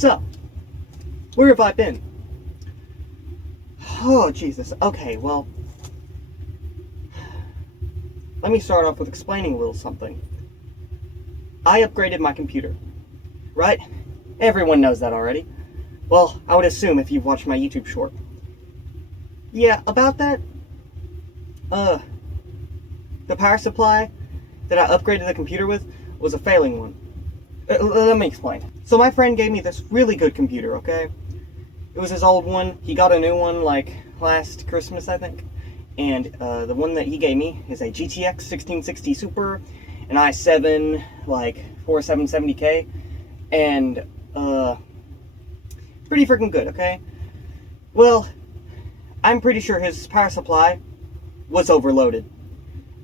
So, where have I been? Oh, Jesus. Okay, well, let me start off with explaining a little something. I upgraded my computer, right? Everyone knows that already. Well, I would assume if you've watched my YouTube short. Yeah, about that, the power supply that I upgraded the computer with was a failing one. Let me explain. So my friend gave me this really good computer, okay? It was his old one. He got a new one, like, last Christmas, I think. And, the one that he gave me is a GTX 1660 Super, an i7, like, 4770K, and, pretty freaking good, okay? Well, I'm pretty sure his power supply was overloaded.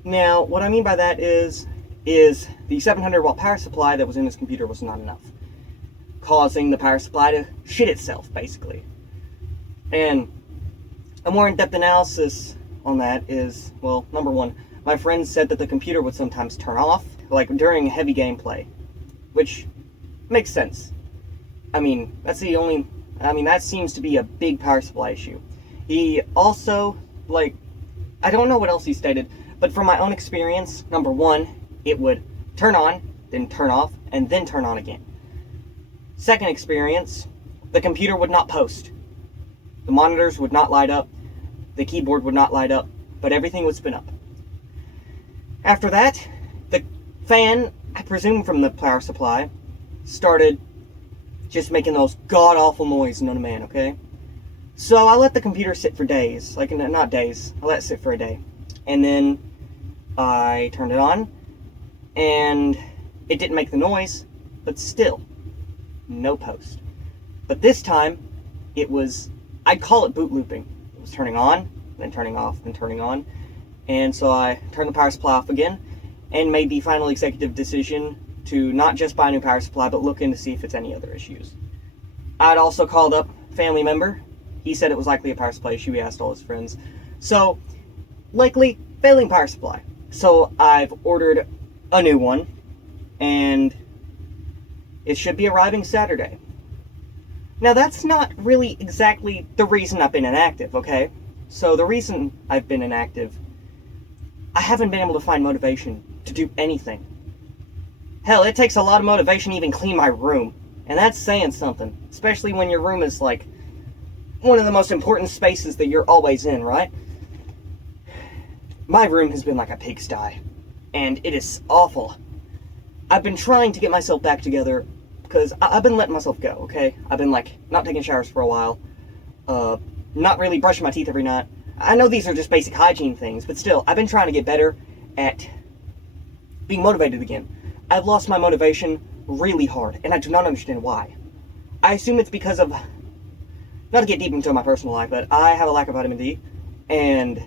Now, what I mean by that is the 700 watt power supply that was in his computer was not enough, causing the power supply to shit itself, basically. And a more in-depth analysis on that is, well, number one, my friend said that the computer would sometimes turn off, like during heavy gameplay, which makes sense. I mean, that seems to be a big power supply issue. He also, like, I don't know what else he stated, but from my own experience, number one, it would turn on, then turn off, and then turn on again. Second experience, the computer would not post. The monitors would not light up, the keyboard would not light up, but everything would spin up. After that, the fan, I presume from the power supply, started just making those god-awful noises known to man, okay? So I let the computer sit for days, like, not days, I let it sit for a day. And then I turned it on, and it didn't make the noise, but still, no post. But this time, it was, I'd call it boot looping. It was turning on, then turning off, then turning on. And so I turned the power supply off again, and made the final executive decision to not just buy a new power supply, but look in to see if it's any other issues. I'd also called up a family member. He said it was likely a power supply issue. He asked all his friends. So, likely failing power supply. So I've ordered a new one, and it should be arriving Saturday. Now that's not really exactly the reason I've been inactive, okay? So the reason I've been inactive, I haven't been able to find motivation to do anything. Hell, it takes a lot of motivation to even clean my room, and that's saying something, especially when your room is like one of the most important spaces that you're always in, right? My room has been like a pigsty, and it is awful. I've been trying to get myself back together, because I've been letting myself go, okay? I've been, like, not taking showers for a while, not really brushing my teeth every night. I know these are just basic hygiene things, but still, I've been trying to get better at being motivated again. I've lost my motivation really hard, and I do not understand why. I assume it's because of, not to get deep into my personal life, but I have a lack of vitamin D, and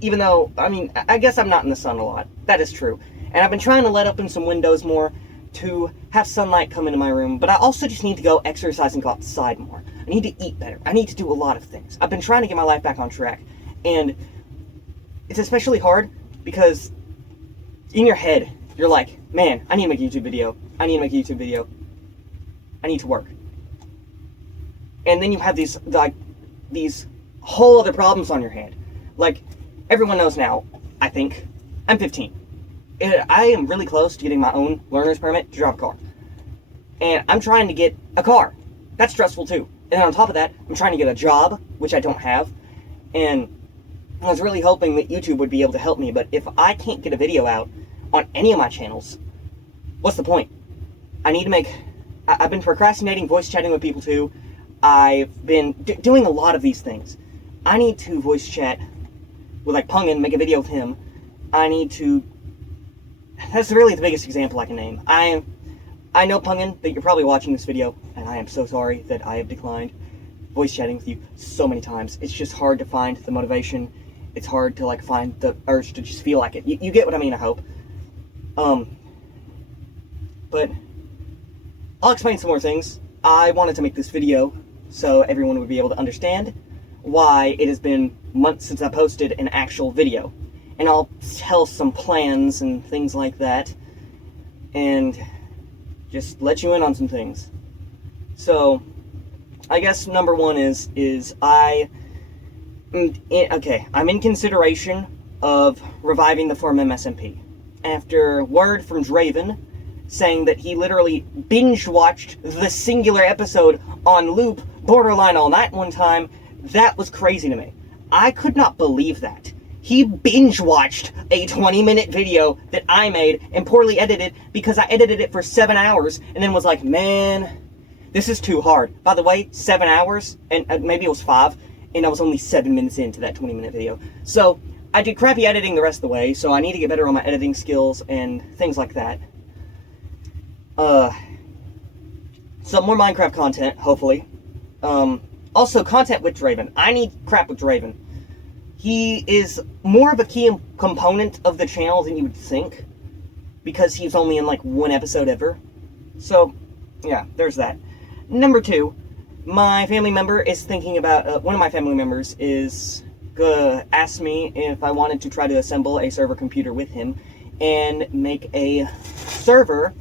even though, I guess I'm not in the sun a lot. That is true. And I've been trying to let open some windows more to have sunlight come into my room, but I also just need to go exercise and go outside more. I need to eat better. I need to do a lot of things. I've been trying to get my life back on track, and it's especially hard because in your head, you're like, man, I need to make a YouTube video. I need to make a YouTube video. I need to work. And then you have these whole other problems on your head. Like, everyone knows now, I think, I'm 15. I am really close to getting my own learner's permit to drive a car. And I'm trying to get a car. That's stressful too. And on top of that, I'm trying to get a job, which I don't have. And I was really hoping that YouTube would be able to help me, but if I can't get a video out on any of my channels, what's the point? I need to make... I've been procrastinating voice chatting with people too. I've been doing a lot of these things. I need to voice chat with, like, Pungin, make a video with him. I need to... That's really the biggest example I can name. I know, Pungin, that you're probably watching this video, and I am so sorry that I have declined voice chatting with you so many times. It's just hard to find the motivation. It's hard to, like, find the urge to just feel like it. You get what I mean, I hope. But I'll explain some more things. I wanted to make this video so everyone would be able to understand why it has been months since I posted an actual video. And I'll tell some plans and things like that, and just let you in on some things. So, I guess number one is I'm in consideration of reviving the forum MSMP. After word from Draven saying that he literally binge-watched the singular episode on loop, borderline all night one time, that was crazy to me. I could not believe that. He binge-watched a 20-minute video that I made and poorly edited because I edited it for 7 hours and then was like, man, this is too hard. By the way, 7 hours, and maybe it was 5, and I was only 7 minutes into that 20-minute video. So, I did crappy editing the rest of the way, so I need to get better on my editing skills and things like that. Some more Minecraft content, hopefully. Also, content with Draven. I need crap with Draven. He is more of a key component of the channel than you would think, because he's only in like 1 episode ever. So, yeah, there's that. Number 2, my family member is thinking about, one of my family members is asked me if I wanted to try to assemble a server computer with him and make a server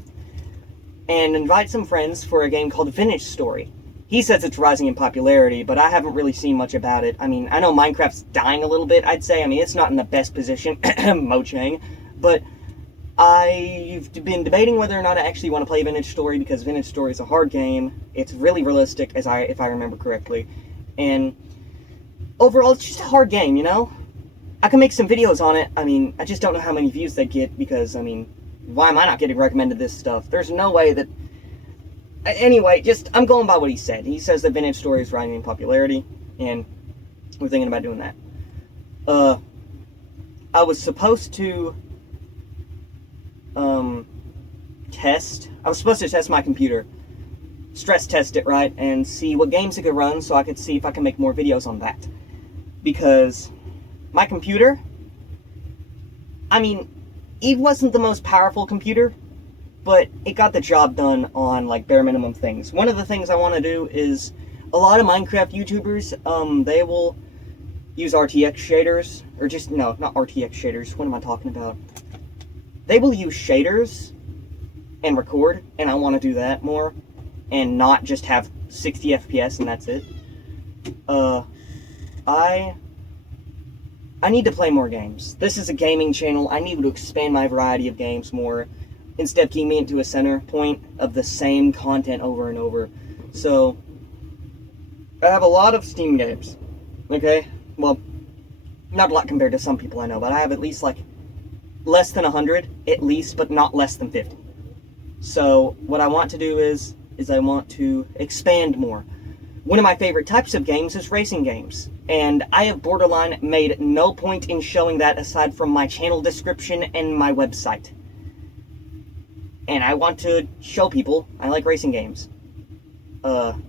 and invite some friends for a game called Vintage Story. He says it's rising in popularity, but I haven't really seen much about it. I mean, I know Minecraft's dying a little bit, I'd say. I mean, it's not in the best position, Mojang, but I've been debating whether or not I actually want to play Vintage Story, because Vintage Story is a hard game. It's really realistic, if I remember correctly, and overall, it's just a hard game, you know? I can make some videos on it. I mean, I just don't know how many views they get, because, I mean, why am I not getting recommended this stuff? There's no way that... Anyway, I'm going by what he said. He says that Vintage Story is rising in popularity, and we're thinking about doing that. I was supposed to test my computer, stress test it, right, and see what games it could run so I could see if I can make more videos on that. Because my computer, I mean, it wasn't the most powerful computer, but it got the job done on, like, bare minimum things. One of the things I want to do is, a lot of Minecraft YouTubers, they will use RTX shaders, or just, no, not RTX shaders, what am I talking about? They will use shaders and record, and I want to do that more, and not just have 60 FPS and that's it. I need to play more games. This is a gaming channel. I need to expand my variety of games more, instead of keeping it to a center point of the same content over and over. So, I have a lot of Steam games, okay? Well, not a lot compared to some people I know, but I have at least, like, less than 100, at least, but not less than 50. So, what I want to do is I want to expand more. One of my favorite types of games is racing games, and I have borderline made no point in showing that aside from my channel description and my website. And I want to show people I like racing games. One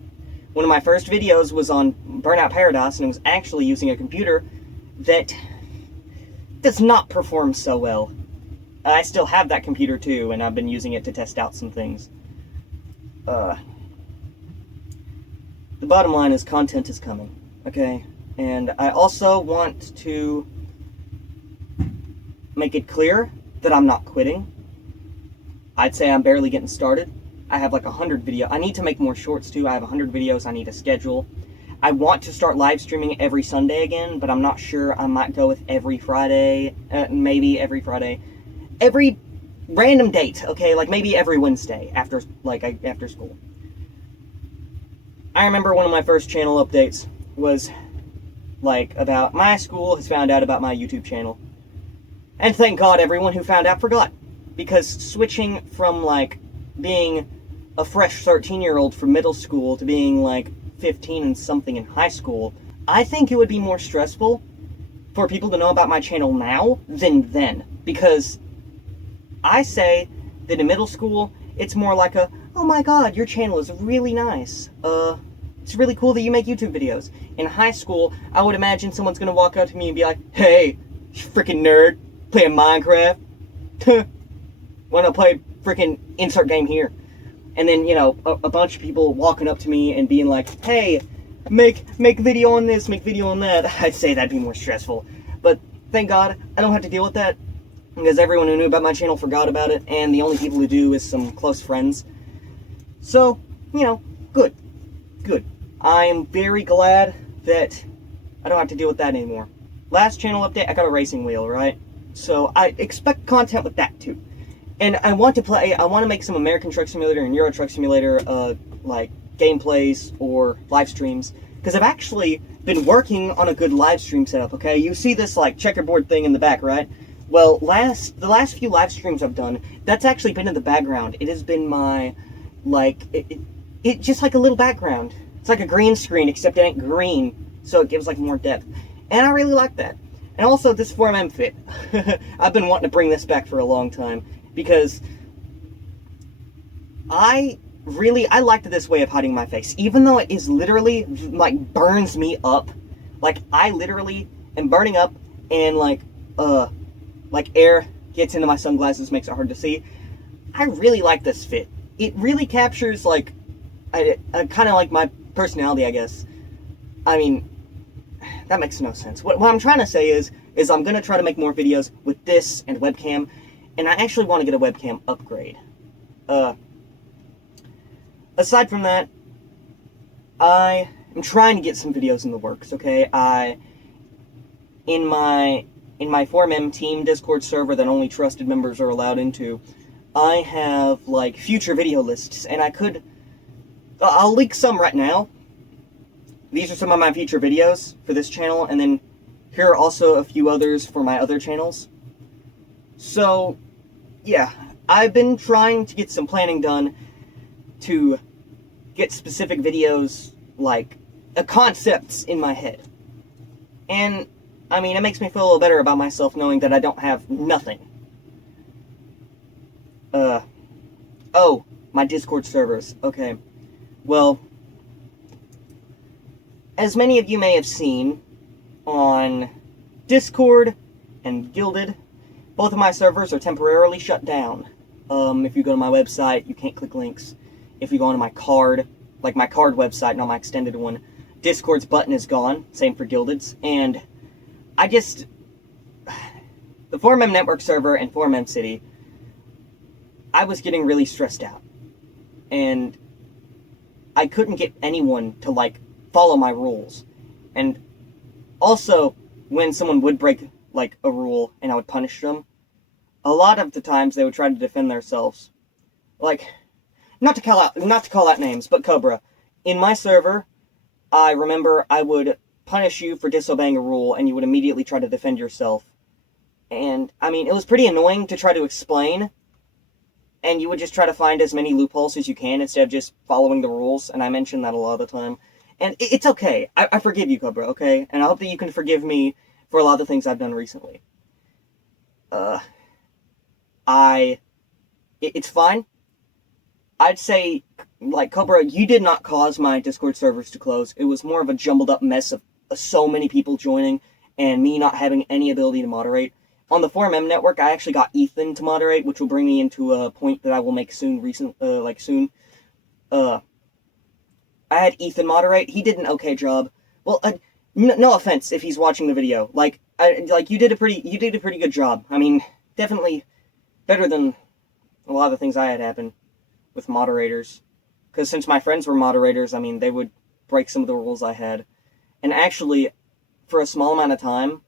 of my first videos was on Burnout Paradise, and it was actually using a computer that does not perform so well. I still have that computer too, and I've been using it to test out some things. The bottom line is content is coming, okay? And I also want to make it clear that I'm not quitting. I'd say I'm barely getting started. I have like 100 videos. I need to make more shorts too. I have 100 videos I need to schedule. I want to start live streaming every Sunday again, but I'm not sure. I might go with every Friday, maybe every Friday. Every random date, okay? Like maybe every Wednesday after school. I remember one of my first channel updates was like about my school has found out about my YouTube channel. And thank God everyone who found out forgot. Because switching from like being a fresh 13-year-old from middle school to being like 15 and something in high school, I think it would be more stressful for people to know about my channel now than then. Because I say that in middle school, it's more like a, oh my God, your channel is really nice. It's really cool that you make YouTube videos. In high school, I would imagine someone's gonna walk up to me and be like, hey, you freaking nerd, playing Minecraft? Why not play freaking insert game here? And then, you know, a bunch of people walking up to me and being like, hey, make video on this, make video on that. I'd say that'd be more stressful. But thank God, I don't have to deal with that. Because everyone who knew about my channel forgot about it, and the only people who do is some close friends. So, you know, Good. Good. I am very glad that I don't have to deal with that anymore. Last channel update, I got a racing wheel, right? So I expect content with that too. And I want to make some American Truck Simulator and Euro Truck Simulator, like, gameplays or live streams. Because I've actually been working on a good live stream setup, okay? You see this, like, checkerboard thing in the back, right? Well, the last few live streams I've done, that's actually been in the background. It has been my, like, it just like a little background. It's like a green screen, except it ain't green, so it gives, like, more depth. And I really like that. And also, this 4mm fit. I've been wanting to bring this back for a long time, because I liked this way of hiding my face. Even though it is literally, like, burns me up. Like, I literally am burning up, and, like, air gets into my sunglasses, makes it hard to see. I really like this fit. It really captures, like, kind of like my personality, I guess. I mean, that makes no sense. What I'm trying to say is I'm going to try to make more videos with this and webcam, and I actually want to get a webcam upgrade. Aside from that, I am trying to get some videos in the works, okay? In my 4MM team Discord server that only trusted members are allowed into, I have, like, future video lists, and I'll leak some right now. These are some of my future videos for this channel, and then here are also a few others for my other channels. So, yeah, I've been trying to get some planning done to get specific videos, like, concepts in my head. And, I mean, it makes me feel a little better about myself knowing that I don't have nothing. Oh, my Discord servers. Okay. Well, as many of you may have seen on Discord and Guilded, both of my servers are temporarily shut down. If you go to my website, you can't click links. If you go onto my card, like my card website, not my extended one, Discord's button is gone. Same for Guilded's. And the 4MM Network server and 4MM City, I was getting really stressed out. And I couldn't get anyone to, like, follow my rules. And also, when someone would break, like, a rule and I would punish them, a lot of the times they would try to defend themselves. Like, not to call out names, but Cobra. In my server, I remember I would punish you for disobeying a rule, and you would immediately try to defend yourself. And, I mean, it was pretty annoying to try to explain, and you would just try to find as many loopholes as you can instead of just following the rules, and I mention that a lot of the time. And it's okay. I forgive you, Cobra, okay? And I hope that you can forgive me for a lot of the things I've done recently. It's fine. I'd say, like, Cobra, you did not cause my Discord servers to close. It was more of a jumbled up mess of so many people joining, and me not having any ability to moderate. On the 4MM network, I actually got Ethan to moderate, which will bring me into a point that I will make soon, soon. I had Ethan moderate. He did an okay job. Well, no offense if he's watching the video. You did a pretty good job. I mean, definitely better than a lot of the things I had happen with moderators. Because since my friends were moderators, I mean, they would break some of the rules I had. And actually, for a small amount of time,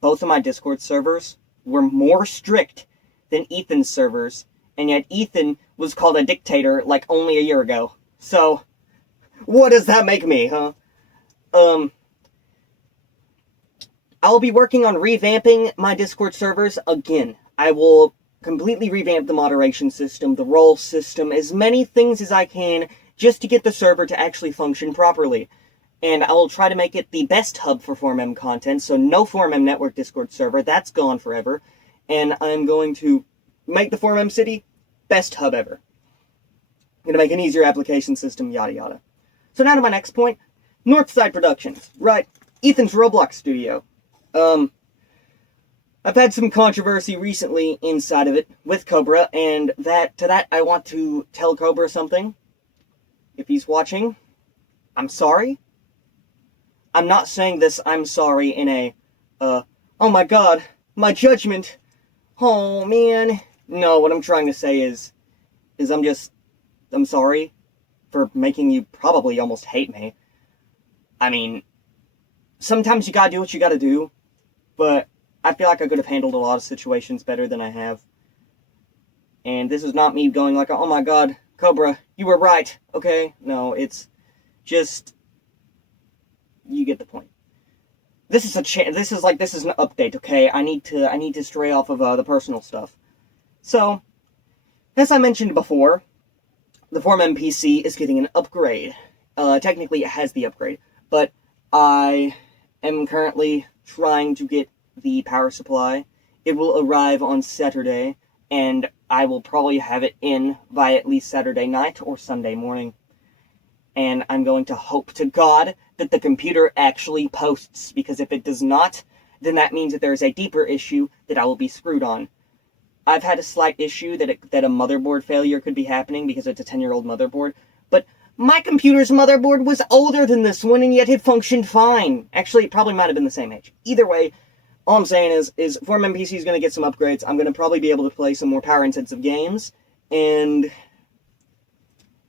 both of my Discord servers were more strict than Ethan's servers, and yet Ethan was called a dictator, like, only a year ago. So, what does that make me, huh? I'll be working on revamping my Discord servers again. I will completely revamp the moderation system, the role system, as many things as I can, just to get the server to actually function properly. And I will try to make it the best hub for 4MM content, so no 4MM Network Discord server, that's gone forever. And I'm going to make the 4MM City best hub ever. I'm going to make an easier application system, yada yada. So now to my next point, Northside Productions. Right, Ethan's Roblox studio. I've had some controversy recently inside of it with Cobra, and to that I want to tell Cobra something. If he's watching, I'm sorry. I'm not saying this I'm sorry in a, oh my god, my judgment, oh man. No, what I'm trying to say is I'm sorry. for making you probably almost hate me. I mean, sometimes you gotta do what you gotta do, but I feel like I could have handled a lot of situations better than I have. And this is not me going like, oh my god, Cobra, you were right, okay? No, it's just, you get the point. This is an update, okay? I need to stray off of the personal stuff. So, as I mentioned before, the Form MPC is getting an upgrade. Technically, it has the upgrade, but I am currently trying to get the power supply. It will arrive on Saturday, and I will probably have it in by at least Saturday night or Sunday morning. And I'm going to hope to God that the computer actually posts, because if it does not, then that means that there is a deeper issue that I will be screwed on. I've had a slight issue that a motherboard failure could be happening because it's a 10-year-old motherboard, but my computer's motherboard was older than this one, and yet it functioned fine. Actually, it probably might have been the same age. Either way, all I'm saying is Form MPC is going to get some upgrades. I'm going to probably be able to play some more power-intensive games, and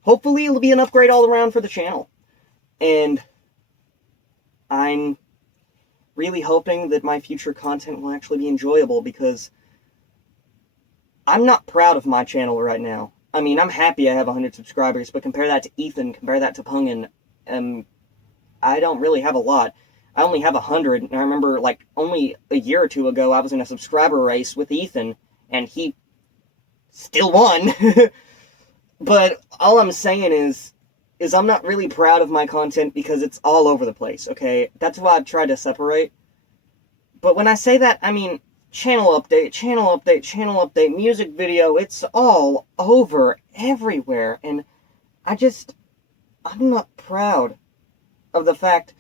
hopefully it'll be an upgrade all around for the channel. And I'm really hoping that my future content will actually be enjoyable, because I'm not proud of my channel right now. I mean, I'm happy I have 100 subscribers, but compare that to Ethan, compare that to Pungin, I don't really have a lot. I only have 100, and I remember, like, only a year or two ago, I was in a subscriber race with Ethan, and he still won. But all I'm saying is I'm not really proud of my content because it's all over the place, okay? That's why I've tried to separate. But when I say that, I mean channel update, music video, it's all over everywhere. And I'm not proud of the fact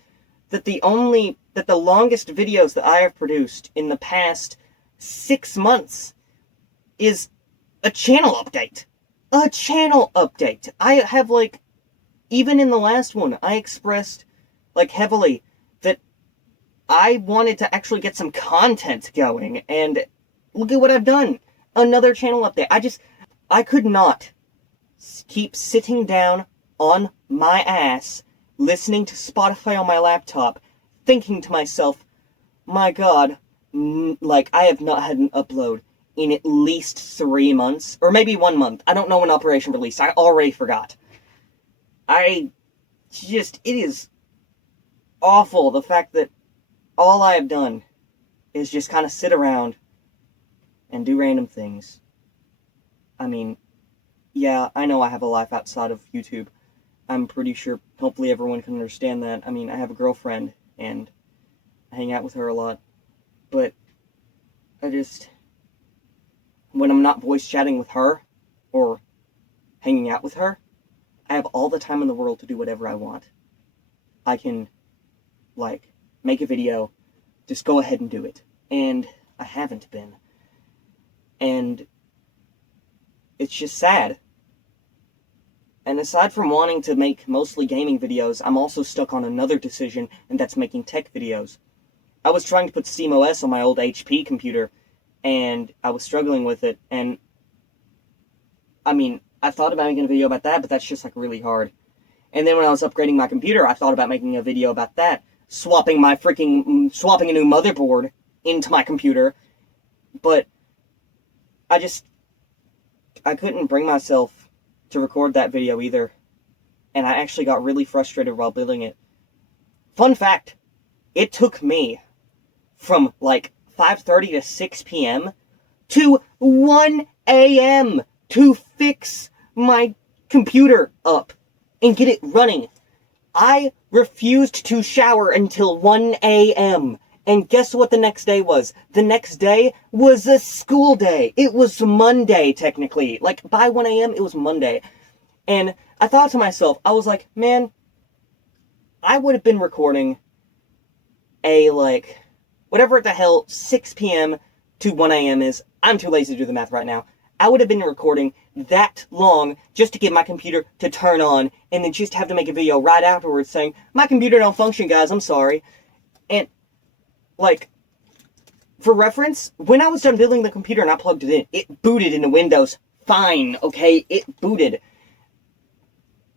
that the longest videos that I have produced in the past 6 months is a channel update. A channel update. I have, like, even in the last one, I expressed, like, heavily that I wanted to actually get some content going, and look at what I've done. Another channel update. I could not keep sitting down on my ass, listening to Spotify on my laptop, thinking to myself, my god, like, I have not had an upload in at least 3 months, or maybe 1 month. I don't know when Operation released. I already forgot. It is awful, the fact that all I have done is just kind of sit around and do random things. I mean, yeah, I know I have a life outside of YouTube. I'm pretty sure, hopefully everyone can understand that. I mean, I have a girlfriend, and I hang out with her a lot. But when I'm not voice chatting with her, or hanging out with her, I have all the time in the world to do whatever I want. I can, like, make a video, just go ahead and do it. And I haven't been. And it's just sad. And aside from wanting to make mostly gaming videos, I'm also stuck on another decision, and that's making tech videos. I was trying to put SteamOS on my old HP computer, and I was struggling with it, and I mean, I thought about making a video about that, but that's just, like, really hard. And then when I was upgrading my computer, I thought about making a video about that, swapping a new motherboard into my computer, but I couldn't bring myself to record that video either, and I actually got really frustrated while building it. Fun fact, it took me from, like, 5:30 to 6 p.m. to 1 a.m. to fix my computer up and get it running. I refused to shower until 1 a.m. And guess what the next day was? The next day was a school day. It was Monday, technically. Like, by 1 a.m., it was Monday. And I thought to myself, I was like, man, I would have been recording a, like, whatever the hell 6 p.m. to 1 a.m. is. I'm too lazy to do the math right now. I would have been recording that long just to get my computer to turn on, and then just have to make a video right afterwards saying, my computer don't function, guys, I'm sorry. And, like, for reference, when I was done building the computer and I plugged it in, it booted into Windows fine, okay? It booted.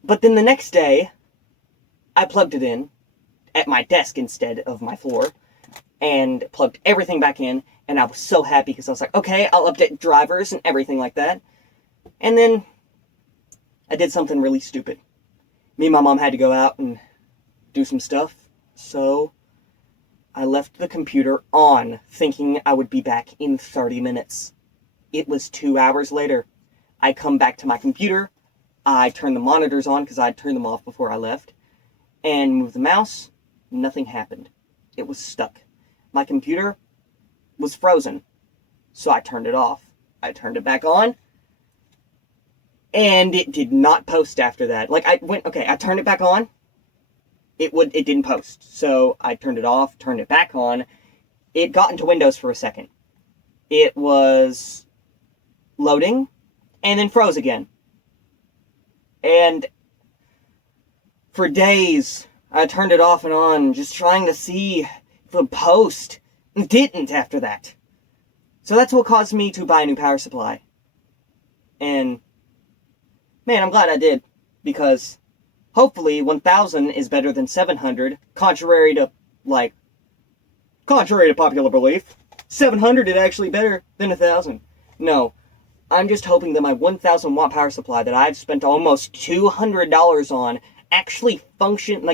But then the next day, I plugged it in at my desk instead of my floor, and plugged everything back in, and I was so happy because I was like, okay, I'll update drivers and everything like that. And then I did something really stupid. Me and my mom had to go out and do some stuff, so I left the computer on, thinking I would be back in 30 minutes. It was 2 hours later. I come back to my computer, I turn the monitors on because I'd turned them off before I left, and move the mouse. Nothing happened. It was stuck. My computer was frozen, so I turned it off. I turned it back on, and it did not post after that. Like, I turned it back on, it didn't post. So I turned it off, turned it back on. It got into Windows for a second. It was loading, and then froze again. And for days, I turned it off and on, just trying to see if it would post. It didn't after that. So that's what caused me to buy a new power supply. And, man, I'm glad I did. Because, hopefully, 1,000 is better than 700, contrary to popular belief. 700 is actually better than 1,000. No, I'm just hoping that my 1,000 watt power supply that I've spent almost $200 on actually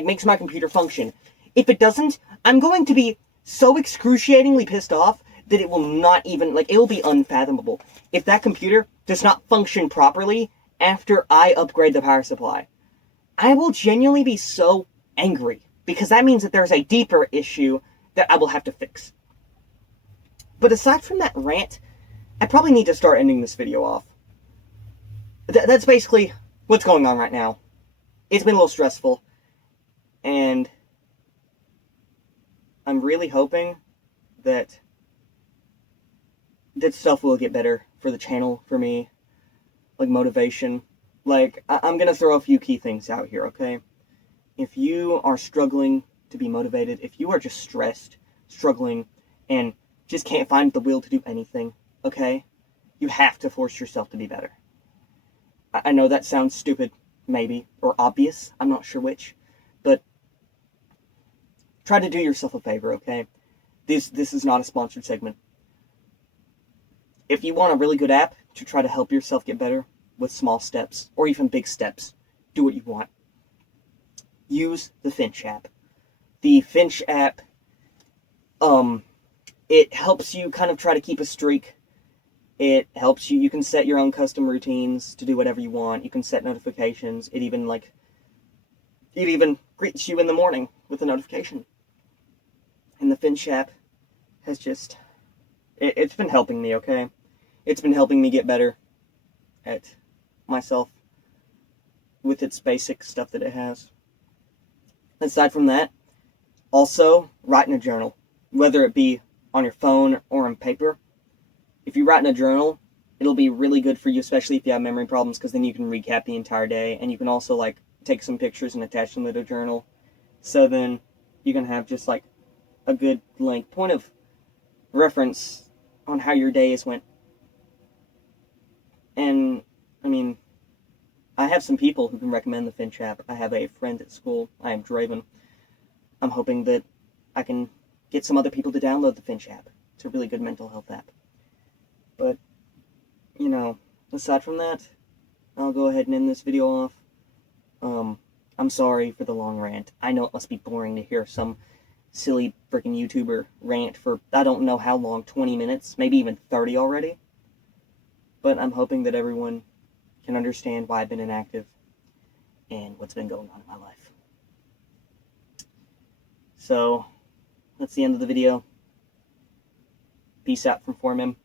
makes my computer function. If it doesn't, I'm going to be so excruciatingly pissed off that it will not even, it will be unfathomable. If that computer does not function properly after I upgrade the power supply, I will genuinely be so angry, because that means that there's a deeper issue that I will have to fix. But aside from that rant, I probably need to start ending this video off. That's basically what's going on right now. It's been a little stressful, and I'm really hoping that stuff will get better for the channel, for me, like motivation. I'm gonna throw a few key things out here, okay? If you are struggling to be motivated, if you are just stressed, struggling, and just can't find the will to do anything, okay? You have to force yourself to be better. I know that sounds stupid, maybe, or obvious, I'm not sure which, but try to do yourself a favor, okay? This is not a sponsored segment. If you want a really good app to try to help yourself get better with small steps, or even big steps, do what you want. Use the Finch app. The Finch app, it helps you kind of try to keep a streak. It helps you can set your own custom routines to do whatever you want. You can set notifications. It even greets you in the morning with a notification. And the Finch app has it's been helping me, okay? It's been helping me get better at myself with its basic stuff that it has. Aside from that, also write in a journal, whether it be on your phone or on paper. If you write in a journal, it'll be really good for you, especially if you have memory problems, because then you can recap the entire day, and you can also take some pictures and attach them to the journal. So then you can have just a good point of reference on how your day has went. And I mean, I have some people who can recommend the Finch app. I have a friend at school. I am Draven. I'm hoping that I can get some other people to download the Finch app. It's a really good mental health app. But, aside from that, I'll go ahead and end this video off. I'm sorry for the long rant. I know it must be boring to hear some silly freaking YouTuber rant for, I don't know how long, 20 minutes, maybe even 30 already. But I'm hoping that everyone can understand why I've been inactive and what's been going on in my life. So, that's the end of the video. Peace out from 4mm.